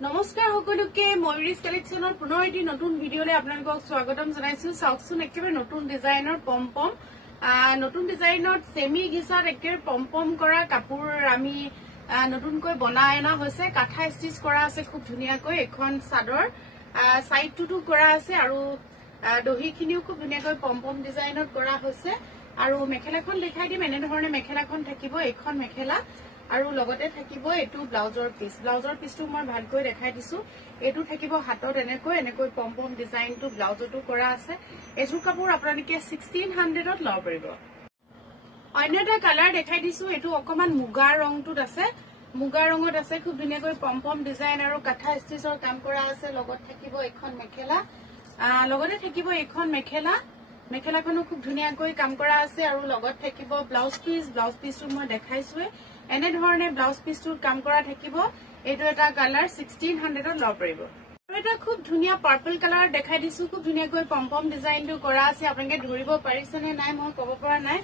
নমস্কাৰ সকলোকে ময়ূৰীজ কালেকশ্যনৰ পুনৰ এটি নতুন ভিডিঅ'লৈ আপোনালোকক স্বাগতম জনাইছো। চাওকচোন একেবাৰে নতুন ডিজাইনৰ পমপম, নতুন ডিজাইনত সেমি ঘিচাত একেবাৰে পমপম কৰা কাপোৰ আমি নতুনকৈ বনাই অনা হৈছে। কাঠা ষ্টিচ কৰা আছে খুব ধুনীয়াকৈ। এখন চাদৰ সাইডটোতো কৰা আছে আৰু দহিখিনিও খুব ধুনীয়াকৈ পমপম ডিজাইনত কৰা হৈছে। আৰু মেখেলাখন দেখাই দিম। এনেধৰণে মেখেলাখন থাকিব, এইখন মেখেলা আৰু লগতে থাকিব এইটো ব্লাউজৰ পিস। ব্লাউজৰ পিসটো মই ভালকৈ দেখাই দিছো। এইটো থাকিব হাতত এনেকৈ পমপম ডিজাইনটো ব্লাউজতো কৰা আছে। এযোৰ কাপোৰ আপোনালোকে 1600ত লব পাৰিব। অন্য এটা কালাৰ দেখাই দিছো। এইটো অকমান মুগা ৰংটোত আছে, মুগা ৰঙত আছে। খুব ধুনীয়াকৈ পমপম ডিজাইন আৰু কাঠা ষ্টিচৰ কাম কৰা আছে। লগত থাকিব এখন মেখেলা, লগতে থাকিব এখন মেখেলা। মেখেলাখনো খুব ধুনীয়াকৈ কাম কৰা আছে আৰু লগত থাকিব ব্লাউজ পিস। ব্লাউজ পিসটো মই দেখাইছোৱে। এনেধৰণে ব্লাউজ পিসটোৰ কাম কৰা থাকিব। এইটো এটা কালাৰ 1600ত লব পাৰিব। আৰু এটা খুব ধুনীয়া পাৰ্পল কালাৰ দেখাই দিছো। খুব ধুনীয়াকৈ পমপম ডিজাইনটো কৰা আছে। আপোনালোকে ধৰিব পাৰিছেনে নাই মই ক'ব পৰা নাই।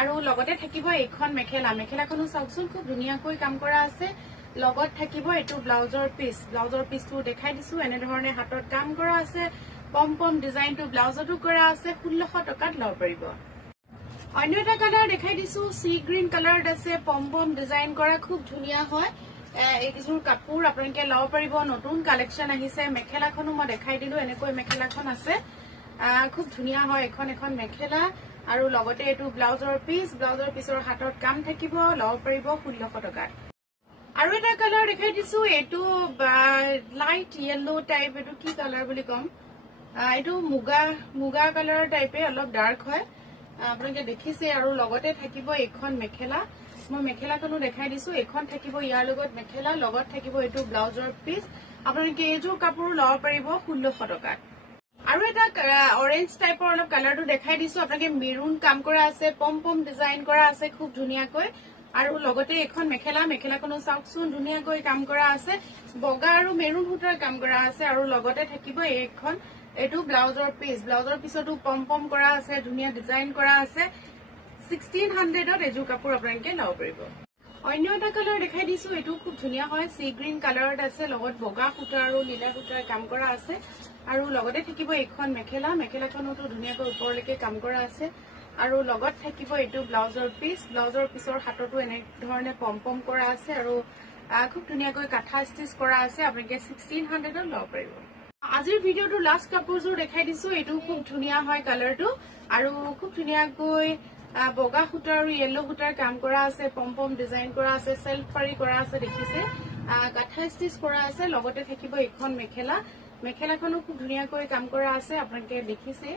আৰু লগতে থাকিব এইখন মেখেলা। মেখেলাখনো চাওকচোন খুব ধুনীয়াকৈ কাম কৰা আছে। লগত থাকিব এইটো ব্লাউজৰ পিস। ব্লাউজৰ পিসটো দেখাই দিছো। এনেধৰণে হাতত কাম কৰা আছে। পমপম ডিজাইনটো ব্লাউজতো কৰা আছে। 1600 টকাত লব পাৰিব। অন্য এটা কালাৰ দেখাই দিছো। সি গ্ৰীণ কালাৰত আছে, পমপম ডিজাইন কৰা, খুব ধুনীয়া হয়। এইযোৰ কাপোৰ আপোনালোকে লব পাৰিব। নতুন কালেকশ্যন আহিছে। মেখেলাখনো মই দেখাই দিলো। এনেকৈ মেখেলাখন আছে, খুব ধুনীয়া হয়। এখন মেখেলা আৰু লগতে এইটো ব্লাউজৰ পিস। ব্লাউজৰ পিছৰ হাতত কাম থাকিব। লব পাৰিব 1600 টকাত। আৰু এটা কালাৰ দেখাই দিছো। এইটো লাইট য়েলো টাইপ। এইটো কি কালাৰ বুলি কম, এইটো মুগা কালাৰ টাইপে, অলপ ডাৰ্ক হয়। আপোনালোকে দেখিছে। আৰু লগতে থাকিব এইখন মেখেলা। মই মেখেলাখনো দেখাই দিছো। এইখন থাকিব ইয়াৰ লগত মেখেলা, লগত থাকিব এইটো ব্লাউজৰ পিস। আপোনালোকে এইযোৰ কাপোৰ লব পাৰিব 1600 টকাত। আৰু এটা অৰেঞ্জ টাইপৰ অলপ কালাৰটো দেখাই দিছো। আপোনালোকে মেৰুন কাম কৰা আছে, পমপম ডিজাইন কৰা আছে খুব ধুনীয়াকৈ। আৰু লগতে এখন মেখেলা। মেখেলাখনো চাওকচোন ধুনীয়াকৈ কাম কৰা আছে। বগা আৰু মেৰুন সূতাৰ কাম কৰা আছে। আৰু লগতে থাকিব এইটো ব্লাউজৰ পিস। ব্লাউজৰ পিছতো পমপম কৰা আছে, ধুনীয়া ডিজাইন কৰা আছে। 1600ত এযোৰ কাপোৰ আপোনালোকে লব পাৰিব। অন্য এটা কালাৰ দেখাই দিছো। এইটো খুব ধুনীয়া হয়। সি গ্ৰীণ কালাৰত আছে, লগত বগা সূতা আৰু নীলা সূতাৰ কাম কৰা আছে। আৰু লগতে থাকিব এইখন মেখেলা। মেখেলাখনতো ধুনীয়াকৈ ওপৰলৈকে কাম কৰা আছে। আৰু লগত থাকিব এইটো ব্লাউজৰ পিস। ব্লাউজৰ পিছৰ হাততো এনেধৰণে পমপম কৰা আছে আৰু খুব ধুনীয়াকৈ কাঠা ষ্টিচ কৰা আছে। আপোনালোকে 1600ত লব পাৰিব। আজিৰ ভিডিঅ'টো লাষ্ট কাপোৰযোৰ দেখাই দিছো। এইটো খুব ধুনীয়া হয় কালাৰটো, আৰু খুব ধুনীয়াকৈ বগা সূতা আৰু য়েলো সূতাৰ কাম কৰা আছে। পমপম ডিজাইন কৰা আছে, সেল্ফ পাৰি কৰা আছে, দেখিছে। কাঠা ষ্টিচ কৰা আছে। লগতে থাকিব এইখন মেখেলা। মেখেলাখনো খুব ধুনীয়াকৈ কাম কৰা আছে। আপোনালোকে দেখিছে,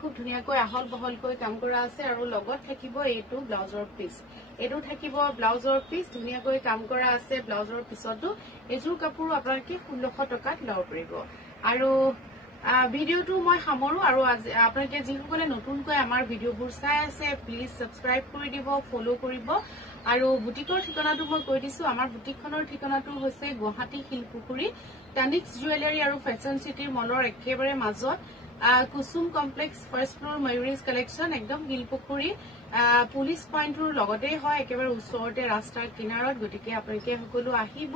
খুব ধুনীয়াকৈ আহল বহলকৈ কাম কৰা আছে। আৰু লগত থাকিব এইটো ব্লাউজৰ পিস। এইটো থাকিব ব্লাউজৰ পিস, ধুনীয়াকৈ কাম কৰা আছে। ব্লাউজৰ পিছতো এইযোৰ কাপোৰ আপোনালোকে 1600 টকাত লব পাৰিব। আৰু ভিডিঅ'টো মই সামৰো। আৰু আপোনালোকে যিসকলে নতুনকৈ আমাৰ ভিডিঅ'বোৰ চাই আছে, প্লিজ ছাবস্ক্ৰাইব কৰি দিব, ফলো কৰিব। আৰু বুটিকৰ ঠিকনাটো মই কৈ দিছো। আমাৰ বুটিকখনৰ ঠিকনাটো হৈছে গুৱাহাটী শিলপুখুৰী, টানিক্স জুৱেলাৰী আৰু ফেশ্বন চিটিৰ মলৰ একেবাৰে মাজত, কুসুম কমপ্লেক্স, ফাৰ্ষ্ট ফ্লোৰ, ময়ূৰীজ কালেকশ্যন, একদম শিলপুখুৰী পুলিচ পইণ্টৰ লগতেই হয়, একেবাৰে ওচৰতে ৰাস্তাৰ কিনাৰত। গতিকে আপোনালোকে সকলো আহিব